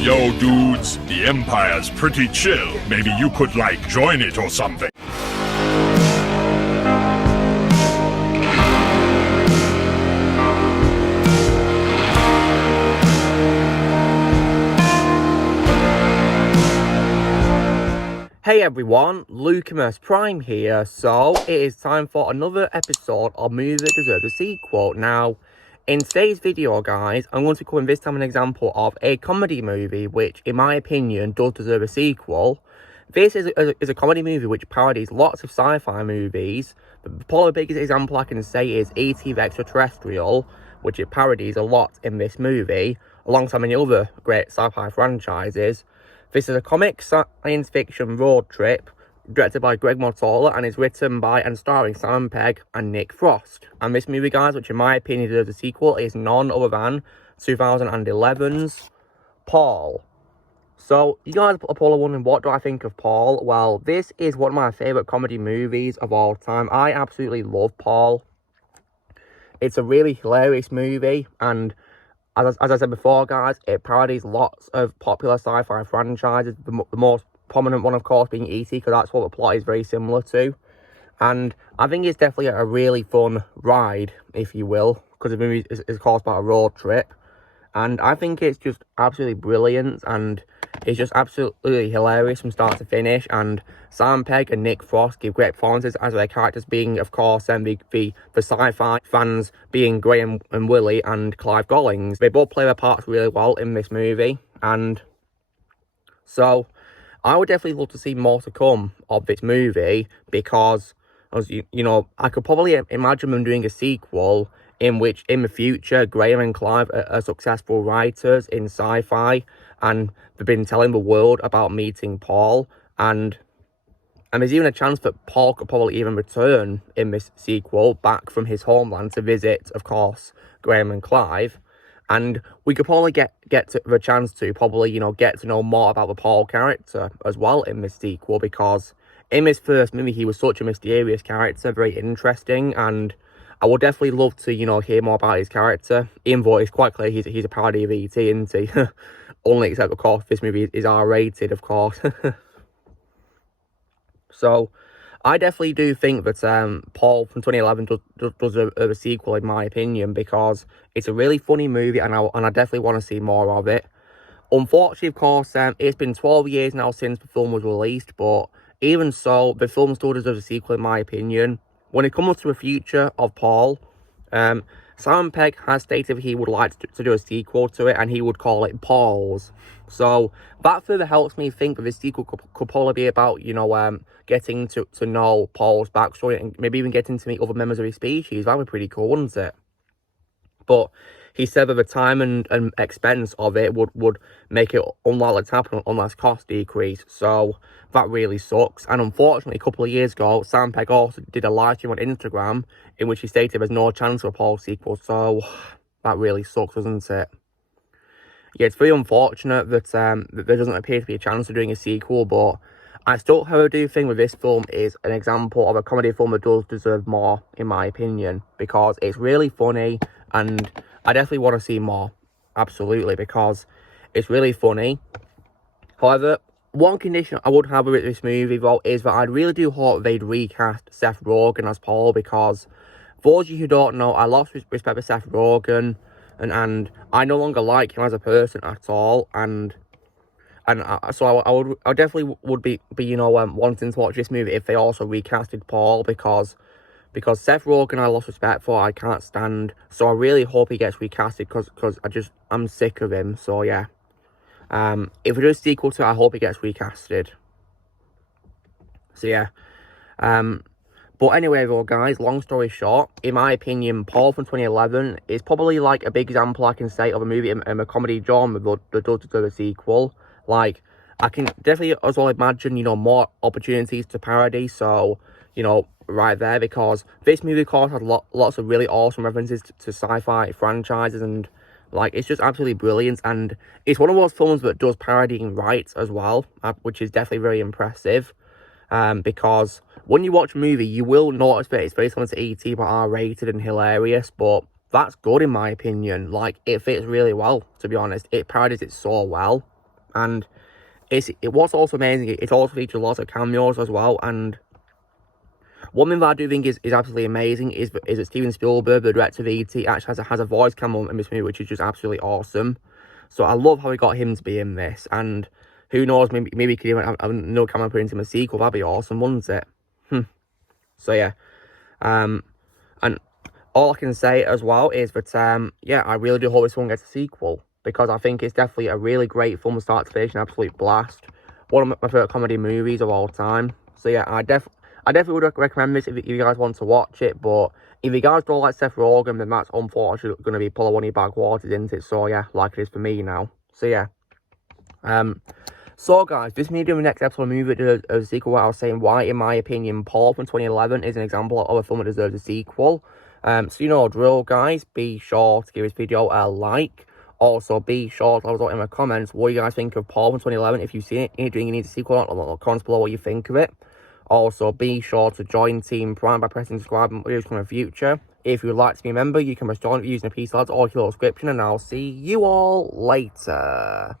Yo, dudes, the Empire's pretty chill. Maybe you could, like, join it or something. Hey everyone, Lucamus Prime here. So, it is time for another episode of Movie That Deserves a Sequel. Now, in today's video, guys, I'm going to be covering this time an example of a comedy movie, which, in my opinion, does deserve a sequel. This is a comedy movie which parodies lots of sci-fi movies. But probably the biggest example I can say is E.T. the Extraterrestrial, which it parodies a lot in this movie, alongside many other great sci-fi franchises. This is a comic science fiction road trip directed by Greg Mottola and is written by and starring Simon Pegg and Nick Frost. And this movie, guys, which in my opinion deserves a sequel, is none other than 2011's Paul. So, you guys are probably wondering, what do I think of Paul? Well, this is one of my favourite comedy movies of all time. I absolutely love Paul. It's a really hilarious movie, and as I said before, guys, it parodies lots of popular sci-fi franchises. The most prominent one, of course, being E.T., because that's what the plot is very similar to. And I think it's definitely a really fun ride, if you will, because the movie is of course about a road trip. And I think it's just absolutely brilliant, and it's just absolutely hilarious from start to finish. And Simon Pegg and Nick Frost give great performances as their characters, being, of course, the sci-fi fans being Graham and Willie and Clive Gollings. They both play their parts really well in this movie, and so I would definitely love to see more to come of this movie, because, as you know, I could probably imagine them doing a sequel in which, in the future, Graham and Clive are successful writers in sci-fi, and they've been telling the world about meeting Paul, and there's even a chance that Paul could probably even return in this sequel back from his homeland to visit, of course, Graham and Clive, and we could probably get the chance to probably, get to know more about the Paul character as well in this sequel, because in this first movie, he was such a mysterious character, very interesting, and I would definitely love to, hear more about his character, even though it's quite clear he's a parody of E.T., isn't he? Only except, of course, this movie is R-rated, of course. So, I definitely do think that Paul from 2011 does a sequel, in my opinion, because it's a really funny movie, and I definitely want to see more of it. Unfortunately, of course, it's been 12 years now since the film was released, but even so, the film still deserves a sequel, in my opinion. When it comes to the future of Paul, Simon Pegg has stated he would like to do a sequel to it, and he would call it Paul's. So that further helps me think that this sequel could probably be about, getting to know Paul's backstory, and maybe even getting to meet other members of his species. That would be pretty cool, wouldn't it? But he said that the time and expense of it would make it unlikely to happen unless costs decrease. So that really sucks. And unfortunately, a couple of years ago, Simon Pegg also did a live stream on Instagram in which he stated there's no chance of a Paul sequel. So that really sucks, doesn't it? Yeah, it's very unfortunate that there doesn't appear to be a chance of doing a sequel, but I still, however, do think that this film is an example of a comedy film that does deserve more, in my opinion, because it's really funny, and I definitely want to see more, absolutely, because it's really funny. However, one condition I would have with this movie, though, is that I really do hope they'd recast Seth Rogen as Paul, because for those of you who don't know, I lost respect for Seth Rogen, and I no longer like him as a person at all, and so I definitely would be wanting to watch this movie if they also recasted Paul, because Seth Rogen I lost respect for, I can't stand, so I really hope he gets recasted, because I'm sick of him. So yeah, if we do a sequel to it, I hope he gets recasted. So yeah, but anyway though, guys, long story short, in my opinion, Paul from 2011 is probably like a big example I can say of a movie in a comedy genre that does deserve a sequel. Like, I can definitely as well imagine, more opportunities to parody, so, right there, because this movie, of course, has lots of really awesome references to sci-fi franchises, and, like, it's just absolutely brilliant, and it's one of those films that does parodying right as well, which is definitely very impressive, because when you watch a movie, you will notice that it's very similar to E.T., but R-rated and hilarious, but that's good in my opinion. Like, it fits really well, to be honest. It parodies it so well. And it was also amazing. It also featured lots of cameos as well. And one thing that I do think is absolutely amazing is that Steven Spielberg, the director of E.T., actually has a voice cameo in this movie, which is just absolutely awesome. So I love how we got him to be in this. And who knows, maybe we could even have another cameo put into a sequel. That'd be awesome, wouldn't it? So yeah. And all I can say as well is that, yeah, I really do hope this one gets a sequel, because I think it's definitely a really great film, start to finish, an absolute blast. One of my favourite comedy movies of all time. So yeah, I definitely would recommend this if you guys want to watch it, but if you guys don't like Seth Rogen, then that's unfortunately going to be pulling one of your backwaters, isn't it? So yeah, like it is for me now. So yeah. So guys, this is me doing the next episode of Movie to a sequel where I was saying why, in my opinion, Paul from 2011 is an example of a film that deserves a sequel. So you know drill, guys. Be sure to give this video a like. Also, be sure to let us know in the comments what you guys think of Paul from 2011. If you've seen it, do you need a sequel or not? Comments below what you think of it. Also, be sure to join Team Prime by pressing subscribe and videos in the future. If you'd like to be a member, you can press join using a PC or your description, and I'll see you all later.